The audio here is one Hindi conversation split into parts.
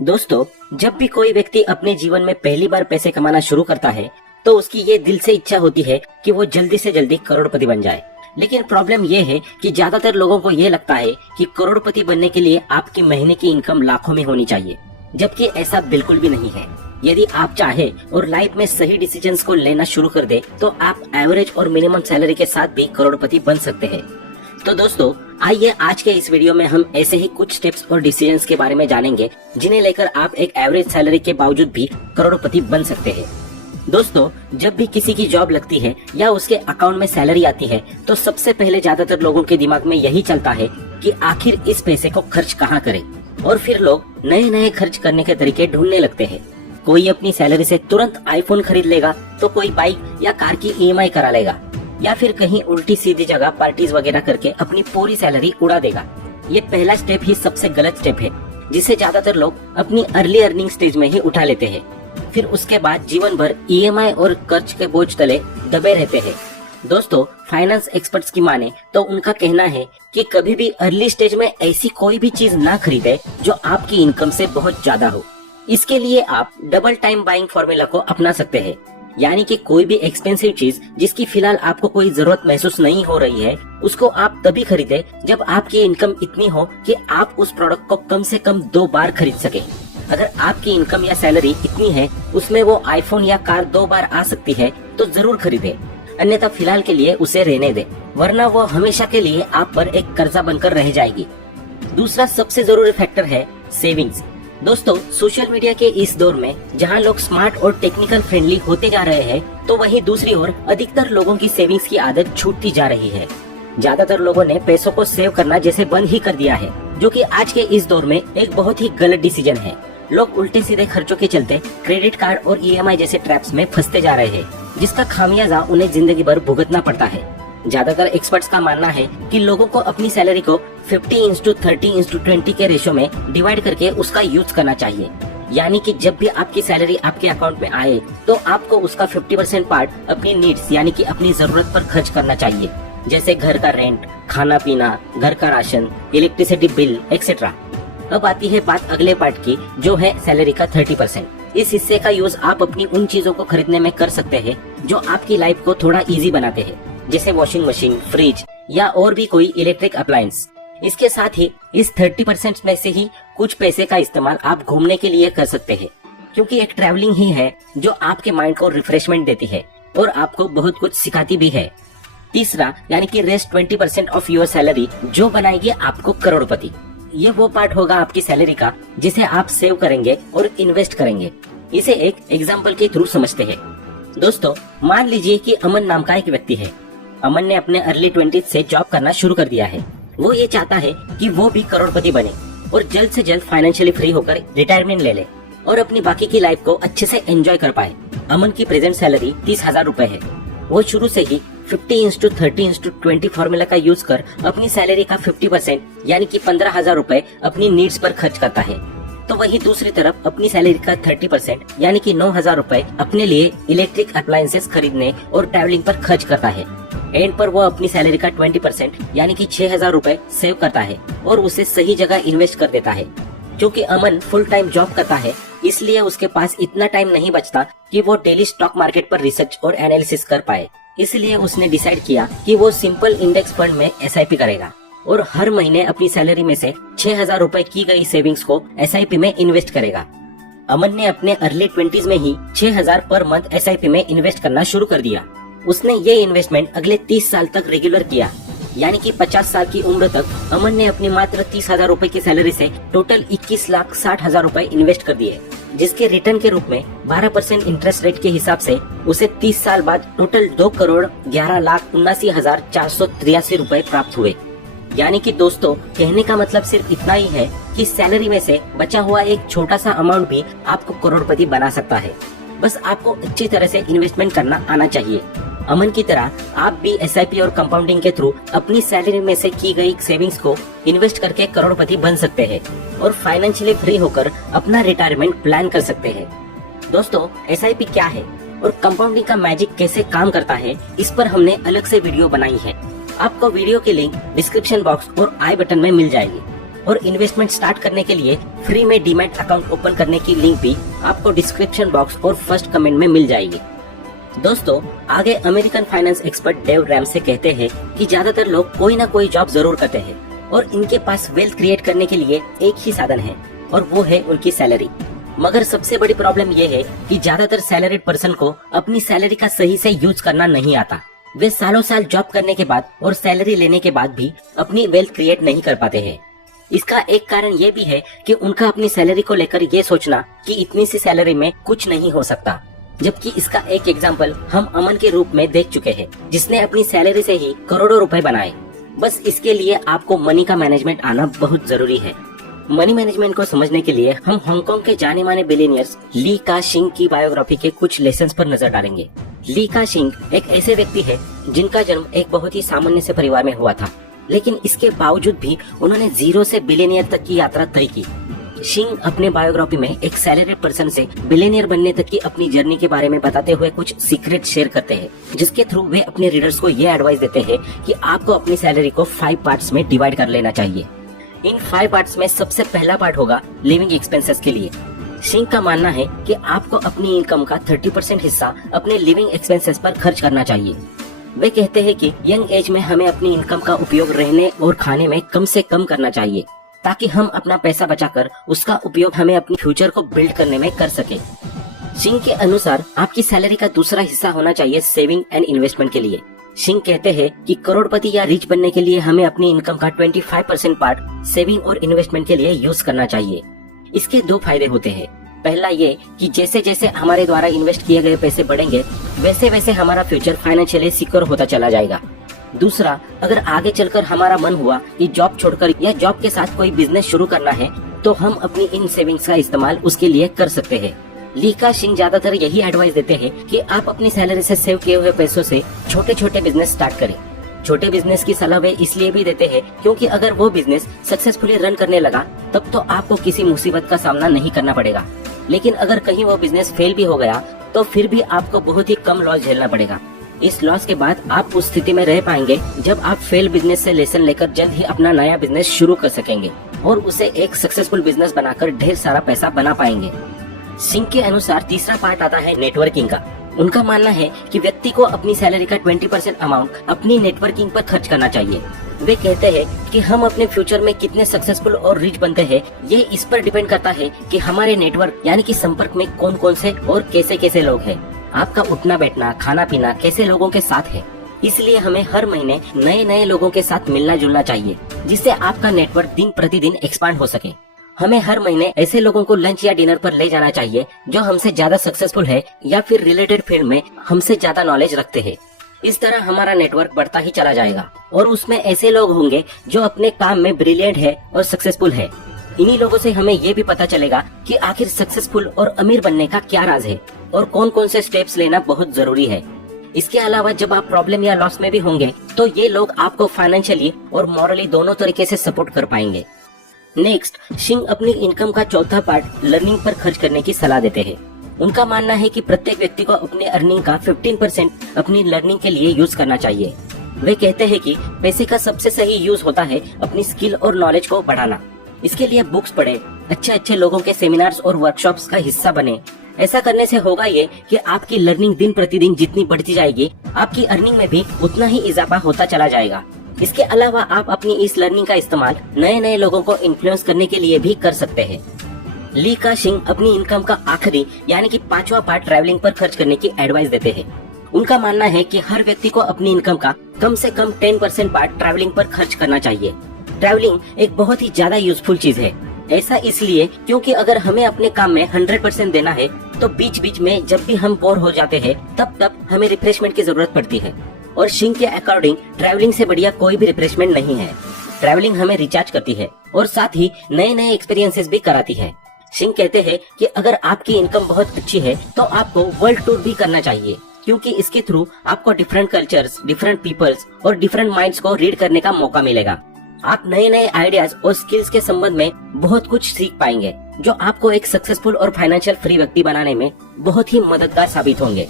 दोस्तों, जब भी कोई व्यक्ति अपने जीवन में पहली बार पैसे कमाना शुरू करता है तो उसकी ये दिल से इच्छा होती है कि वो जल्दी से जल्दी करोड़पति बन जाए। लेकिन प्रॉब्लम ये है कि ज्यादातर लोगों को ये लगता है कि करोड़पति बनने के लिए आपकी महीने की इनकम लाखों में होनी चाहिए, जबकि ऐसा बिल्कुल भी नहीं है। यदि आप चाहे और लाइफ में सही डिसीजंस को लेना शुरू कर दे तो आप एवरेज और मिनिमम सैलरी के साथ भी करोड़पति बन सकते हैं। तो दोस्तों, आइए आज के इस वीडियो में हम ऐसे ही कुछ स्टेप्स और डिसीजंस के बारे में जानेंगे जिन्हें लेकर आप एक एवरेज सैलरी के बावजूद भी करोड़पति बन सकते हैं। दोस्तों, जब भी किसी की जॉब लगती है या उसके अकाउंट में सैलरी आती है तो सबसे पहले ज्यादातर लोगों के दिमाग में यही चलता है कि आखिर इस पैसे को खर्च कहाँ करें, और फिर लोग नए नए खर्च करने के तरीके ढूंढने लगते हैं। कोई अपनी सैलरी से तुरंत आईफोन खरीद लेगा तो कोई बाइक या कार की ईएमआई करा लेगा, या फिर कहीं उल्टी सीधी जगह पार्टीज वगैरह करके अपनी पूरी सैलरी उड़ा देगा। ये पहला स्टेप ही सबसे गलत स्टेप है जिसे ज्यादातर लोग अपनी अर्ली अर्निंग स्टेज में ही उठा लेते हैं। फिर उसके बाद जीवन भर ईएमआई और कर्ज के बोझ तले दबे रहते हैं। दोस्तों, फाइनेंस एक्सपर्ट्स की माने तो उनका कहना है कि कभी भी अर्ली स्टेज में ऐसी कोई भी चीज ना खरीदे जो आपकी इनकम से बहुत ज्यादा हो। इसके लिए आप डबल टाइम बाइंग फॉर्मूला को अपना सकते हैं, यानी कि कोई भी एक्सपेंसिव चीज जिसकी फिलहाल आपको कोई जरूरत महसूस नहीं हो रही है उसको आप तभी खरीदे जब आपकी इनकम इतनी हो कि आप उस प्रोडक्ट को कम से कम 2 बार खरीद सके। अगर आपकी इनकम या सैलरी इतनी है उसमें वो आईफोन या कार 2 बार आ सकती है तो जरूर खरीदे, अन्यथा फिलहाल के लिए उसे रहने दे, वरना वो हमेशा के लिए आप पर एक कर्जा बनकर रह जाएगी। दूसरा सबसे जरूरी फैक्टर है सेविंग्स। दोस्तों, सोशल मीडिया के इस दौर में जहां लोग स्मार्ट और टेक्निकल फ्रेंडली होते जा रहे हैं तो वहीं दूसरी ओर अधिकतर लोगों की सेविंग्स की आदत छूटती जा रही है। ज्यादातर लोगों ने पैसों को सेव करना जैसे बंद ही कर दिया है, जो कि आज के इस दौर में एक बहुत ही गलत डिसीजन है। लोग उल्टे सीधे खर्चों के चलते क्रेडिट कार्ड और ईएमआई जैसे ट्रैप्स में फंसते जा रहे हैं, जिसका खामियाजा उन्हें जिंदगी भर भुगतना पड़ता है। ज्यादातर एक्सपर्ट्स का मानना है कि लोगों को अपनी सैलरी को 50:30:20 के रेशो में डिवाइड करके उसका यूज करना चाहिए। यानी कि जब भी आपकी सैलरी आपके अकाउंट में आए तो आपको उसका 50% पार्ट अपनी नीड्स यानी कि अपनी जरूरत पर खर्च करना चाहिए, जैसे घर का रेंट, खाना पीना, घर का राशन, इलेक्ट्रिसिटी बिल एक्सेट्रा। अब आती है बात अगले पार्ट की, जो है सैलरी का 30%। इस हिस्से का यूज आप अपनी उन चीजों को खरीदने में कर सकते हैं जो आपकी लाइफ को थोड़ा इजी बनाते हैं, जैसे वॉशिंग मशीन, फ्रिज या और भी कोई इलेक्ट्रिक अप्लायंस। इसके साथ ही इस 30% में से ही कुछ पैसे का इस्तेमाल आप घूमने के लिए कर सकते हैं, क्योंकि एक ट्रैवलिंग ही है जो आपके माइंड को रिफ्रेशमेंट देती है और आपको बहुत कुछ सिखाती भी है। तीसरा यानी कि रेस्ट 20% ऑफ योर सैलरी जो बनाएगी आपको करोड़पति। ये वो पार्ट होगा आपकी सैलरी का जिसे आप सेव करेंगे और इन्वेस्ट करेंगे। इसे एक एग्जाम्पल के थ्रू समझते हैं। दोस्तों, मान लीजिए कि अमन नाम का एक व्यक्ति है। अमन ने अपने अर्ली 20s से जॉब करना शुरू कर दिया है। वो ये चाहता है कि वो भी करोड़पति बने और जल्द से जल्द फाइनेंशियली फ्री होकर रिटायरमेंट ले ले और अपनी बाकी की लाइफ को अच्छे से एंजॉय कर पाए। अमन की प्रेजेंट सैलरी 30,000 रुपए है। वो शुरू से ही 50:30:20 फॉर्मूला का यूज कर अपनी सैलरी का 50% यानी कि 15,000 रुपए अपनी नीड्स पर खर्च करता है। तो वही दूसरी तरफ अपनी सैलरी का 30% यानी कि 9,000 रुपए अपने लिए इलेक्ट्रिक अप्लायंसेस खरीदने और ट्रैवलिंग पर खर्च करता है। एंड पर वो अपनी सैलरी का 20% यानी कि 6,000 रुपए सेव करता है और उसे सही जगह इन्वेस्ट कर देता है। क्योंकि अमन फुल टाइम जॉब करता है इसलिए उसके पास इतना टाइम नहीं बचता कि वो डेली स्टॉक मार्केट पर रिसर्च और एनालिसिस कर पाए। इसलिए उसने डिसाइड किया कि वो सिंपल इंडेक्स फंड में एसआईपी करेगा और हर महीने अपनी सैलरी में से 6,000 रुपए की गई सेविंग्स को एसआईपी में इन्वेस्ट करेगा। अमन ने अपने अर्ली 20s में ही 6,000 पर मंथ एसआईपी में इन्वेस्ट करना शुरू कर दिया। उसने ये इन्वेस्टमेंट अगले 30 साल तक रेगुलर किया, यानी कि 50 साल की उम्र तक अमन ने अपनी मात्र 30,000 रुपए की सैलरी से टोटल 21,60,000 रुपए इन्वेस्ट कर दिए, जिसके रिटर्न के रूप में 12% इंटरेस्ट रेट के हिसाब से उसे 30 साल बाद टोटल 2,11,79,483 रुपए प्राप्त हुए। यानी कि दोस्तों, कहने का मतलब सिर्फ इतना ही है कि सैलरी में से बचा हुआ एक छोटा सा अमाउंट भी आपको करोड़पति बना सकता है। बस आपको अच्छी तरह से इन्वेस्टमेंट करना आना चाहिए। अमन की तरह आप भी एसआईपी और कंपाउंडिंग के थ्रू अपनी सैलरी में से की गई सेविंग्स को इन्वेस्ट करके करोड़पति बन सकते हैं और फाइनेंशियली फ्री होकर अपना रिटायरमेंट प्लान कर सकते हैं। दोस्तों, एसआईपी क्या है और कंपाउंडिंग का मैजिक कैसे काम करता है, इस पर हमने अलग से वीडियो बनाई है। आपको वीडियो की लिंक डिस्क्रिप्शन बॉक्स और आई बटन में मिल जाएगी। और इन्वेस्टमेंट स्टार्ट करने के लिए फ्री में डीमैट अकाउंट ओपन करने की लिंक भी आपको डिस्क्रिप्शन बॉक्स और फर्स्ट कमेंट में मिल जाएगी। दोस्तों, आगे American finance expert Dave Ramsey कहते हैं कि ज्यादातर लोग कोई ना कोई जॉब जरूर करते हैं और इनके पास वेल्थ क्रिएट करने के लिए एक ही साधन है और वो है उनकी सैलरी। मगर सबसे बड़ी प्रॉब्लम ये है कि ज्यादातर सैलरीड पर्सन को अपनी सैलरी का सही से यूज करना नहीं आता। वे सालों साल जॉब करने के बाद और सैलरी लेने के बाद भी अपनी वेल्थ क्रिएट नहीं कर पाते हैं। इसका एक कारण ये भी है कि उनका अपनी सैलरी को लेकर ये सोचना कि इतनी सी सैलरी में कुछ नहीं हो सकता, जबकि इसका एक एग्जाम्पल हम अमन के रूप में देख चुके हैं, जिसने अपनी सैलरी से ही करोड़ों रुपए बनाए। बस इसके लिए आपको मनी का मैनेजमेंट आना बहुत जरूरी है। मनी मैनेजमेंट को समझने के लिए हम हांगकांग के जाने माने बिलियनियर्स ली का शिंग की बायोग्राफी के कुछ लेसन्स पर नजर डालेंगे। ली का शिंग एक ऐसे व्यक्ति है जिनका जन्म एक बहुत ही सामान्य से परिवार में हुआ था, लेकिन इसके बावजूद भी उन्होंने जीरो से बिलियनियर तक की यात्रा तय की। शिंग अपने बायोग्राफी में एक सैलरीड पर्सन से बिलियनियर बनने तक की अपनी जर्नी के बारे में बताते हुए कुछ सीक्रेट शेयर करते हैं, जिसके थ्रू वे अपने रीडर्स को ये एडवाइस देते हैं कि आपको अपनी सैलरी को 5 पार्ट्स में डिवाइड कर लेना चाहिए। इन 5 पार्ट्स में सबसे पहला पार्ट होगा लिविंग एक्सपेंसेस के लिए। शिंग का मानना है कि आपको अपनी इनकम का 30% हिस्सा अपने लिविंग एक्सपेंसेस पर खर्च करना चाहिए। वे कहते हैं कि यंग एज में हमें अपनी इनकम का उपयोग रहने और खाने में कम से कम करना चाहिए, ताकि हम अपना पैसा बचाकर उसका उपयोग हमें अपनी फ्यूचर को बिल्ड करने में कर सके। शिंग के अनुसार आपकी सैलरी का दूसरा हिस्सा होना चाहिए सेविंग एंड इन्वेस्टमेंट के लिए। शिंग कहते हैं कि करोड़पति या रिच बनने के लिए हमें अपनी इनकम का 25% पार्ट सेविंग और इन्वेस्टमेंट के लिए यूज करना चाहिए। इसके 2 फायदे होते हैं। पहला ये कि जैसे जैसे हमारे द्वारा इन्वेस्ट किए गए पैसे बढ़ेंगे, वैसे वैसे हमारा फ्यूचर फाइनेंशियली सिक्योर होता चला जाएगा। दूसरा, अगर आगे चलकर हमारा मन हुआ कि जॉब छोड़कर या जॉब के साथ कोई बिजनेस शुरू करना है, तो हम अपनी इन सेविंग्स का इस्तेमाल उसके लिए कर सकते हैं। ली का शिंग ज्यादातर यही एडवाइस देते हैं कि आप अपनी सैलरी से सेव किए हुए पैसों से छोटे छोटे बिजनेस स्टार्ट करें। छोटे बिजनेस की सलाह वे इसलिए भी देते हैं क्योंकि अगर वो बिजनेस सक्सेसफुली रन करने लगा, तब तो आपको किसी मुसीबत का सामना नहीं करना पड़ेगा। लेकिन अगर कहीं वो बिजनेस फेल भी हो गया, तो फिर भी आपको बहुत ही कम लॉस झेलना पड़ेगा। इस लॉस के बाद आप उस स्थिति में रह पाएंगे जब आप फेल बिजनेस से लेसन लेकर जल्द ही अपना नया बिजनेस शुरू कर सकेंगे और उसे एक सक्सेसफुल बिजनेस बनाकर ढेर सारा पैसा बना पाएंगे। शिंग के अनुसार तीसरा पार्ट आता है नेटवर्किंग का। उनका मानना है कि व्यक्ति को अपनी सैलरी का 20% अमाउंट अपनी नेटवर्किंग पर खर्च करना चाहिए। वे कहते हैं कि हम अपने फ्यूचर में कितने सक्सेसफुल और रिच बनते हैं, ये इस पर डिपेंड करता है कि हमारे नेटवर्क यानी कि संपर्क में कौन कौन से और कैसे कैसे लोग हैं। आपका उठना बैठना खाना पीना कैसे लोगों के साथ है। इसलिए हमें हर महीने नए नए लोगों के साथ मिलना जुलना चाहिए, जिससे आपका नेटवर्क दिन प्रतिदिन एक्सपांड हो सके। हमें हर महीने ऐसे लोगों को लंच या डिनर पर ले जाना चाहिए जो हमसे ज्यादा सक्सेसफुल है या फिर रिलेटेड फील्ड में हमसे ज्यादा नॉलेज रखते हैं। इस तरह हमारा नेटवर्क बढ़ता ही चला जाएगा और उसमें ऐसे लोग होंगे जो अपने काम में ब्रिलियंट है और सक्सेसफुल है। इन्हीं लोगों से हमें ये भी पता चलेगा कि आखिर सक्सेसफुल और अमीर बनने का क्या राज है और कौन कौन से स्टेप्स लेना बहुत जरूरी है। इसके अलावा जब आप प्रॉब्लम या लॉस में भी होंगे, तो ये लोग आपको फाइनेंशियली और मॉरली दोनों तरीके से सपोर्ट कर पाएंगे। नेक्स्ट, शिंग अपनी इनकम का चौथा पार्ट लर्निंग पर खर्च करने की सलाह देते हैं। उनका मानना है कि प्रत्येक व्यक्ति को अपने अर्निंग का 15% अपनी लर्निंग के लिए यूज करना चाहिए। वे कहते हैं कि पैसे का सबसे सही यूज होता है अपनी स्किल और नॉलेज को बढ़ाना। इसके लिए बुक्स पढ़े, अच्छे अच्छे लोगों के सेमिनार्स और वर्कशॉप्स का हिस्सा बने। ऐसा करने से होगा ये कि आपकी लर्निंग दिन प्रतिदिन जितनी बढ़ती जाएगी, आपकी अर्निंग में भी उतना ही इजाफा होता चला जाएगा। इसके अलावा आप अपनी इस लर्निंग का इस्तेमाल नए नए लोगों को इन्फ्लुएंस करने के लिए भी कर सकते हैं। ली का शिंग अपनी इनकम का आखिरी यानी कि 5वां पार्ट ट्रैवलिंग पर खर्च करने की एडवाइस देते हैं। उनका मानना है कि हर व्यक्ति को अपनी इनकम का कम से कम 10% पार्ट ट्रैवलिंग पर खर्च करना चाहिए। ट्रैवलिंग एक बहुत ही ज्यादा यूजफुल चीज है। ऐसा इसलिए क्योंकि अगर हमें अपने काम में 100% देना है, तो बीच बीच में जब भी हम बोर हो जाते हैं, तब हमें रिफ्रेशमेंट की जरूरत पड़ती है। और शिंग के अकॉर्डिंग ट्रैवलिंग से बढ़िया कोई भी रिफ्रेशमेंट नहीं है। ट्रैवलिंग हमें रिचार्ज करती है और साथ ही नए नए एक्सपीरियंसेस भी कराती है। शिंग कहते हैं कि अगर आपकी इनकम बहुत अच्छी है, तो आपको वर्ल्ड टूर भी करना चाहिए, क्योंकि इसके थ्रू आपको डिफरेंट कल्चर्स, डिफरेंट पीपल्स और डिफरेंट माइंड्स को रीड करने का मौका मिलेगा। आप नए नए आइडियाज और स्किल्स के संबंध में बहुत कुछ सीख पाएंगे, जो आपको एक सक्सेसफुल और फाइनेंशियल फ्री व्यक्ति बनाने में बहुत ही मददगार साबित होंगे।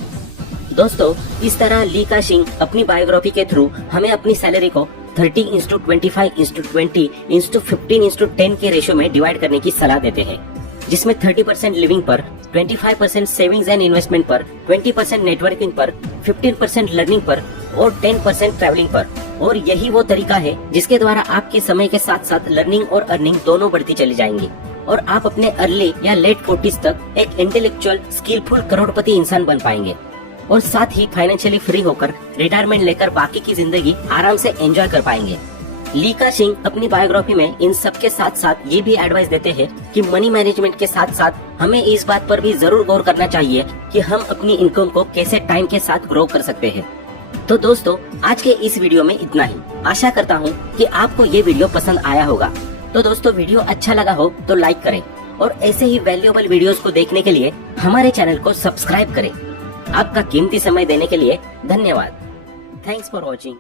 दोस्तों, इस तरह ली का शिंग अपनी बायोग्राफी के थ्रू हमें अपनी सैलरी को 30:25:20:15:10 के रेशो में डिवाइड करने की सलाह देते हैं, जिसमें 30% लिविंग पर, 25% सेविंग्स एंड इन्वेस्टमेंट पर, 20% नेटवर्किंग पर, 15% लर्निंग पर और 10% ट्रैवलिंग पर। और यही वो तरीका है जिसके द्वारा आपके समय के साथ साथ लर्निंग और अर्निंग दोनों बढ़ती चली जाएंगी और आप अपने अर्ली या लेट 40s तक एक इंटेलेक्चुअल स्किलफुल करोड़पति इंसान बन पाएंगे और साथ ही फाइनेंशियली फ्री होकर रिटायरमेंट लेकर बाकी की जिंदगी आराम से एंजॉय कर पाएंगे। ली का-शिंग अपनी बायोग्राफी में इन सब के साथ साथ ये भी एडवाइस देते हैं कि मनी मैनेजमेंट के साथ साथ हमें इस बात पर भी जरूर गौर करना चाहिए कि हम अपनी इनकम को कैसे टाइम के साथ ग्रो कर सकते हैं। तो दोस्तों, आज के इस वीडियो में इतना ही। आशा करता हूँ कि आपको ये वीडियो पसंद आया होगा। तो दोस्तों, वीडियो अच्छा लगा हो तो लाइक करें और ऐसे ही वैल्यूएबल वीडियोस को देखने के लिए हमारे चैनल को सब्सक्राइब करें। आपका कीमती समय देने के लिए धन्यवाद। Thanks for watching.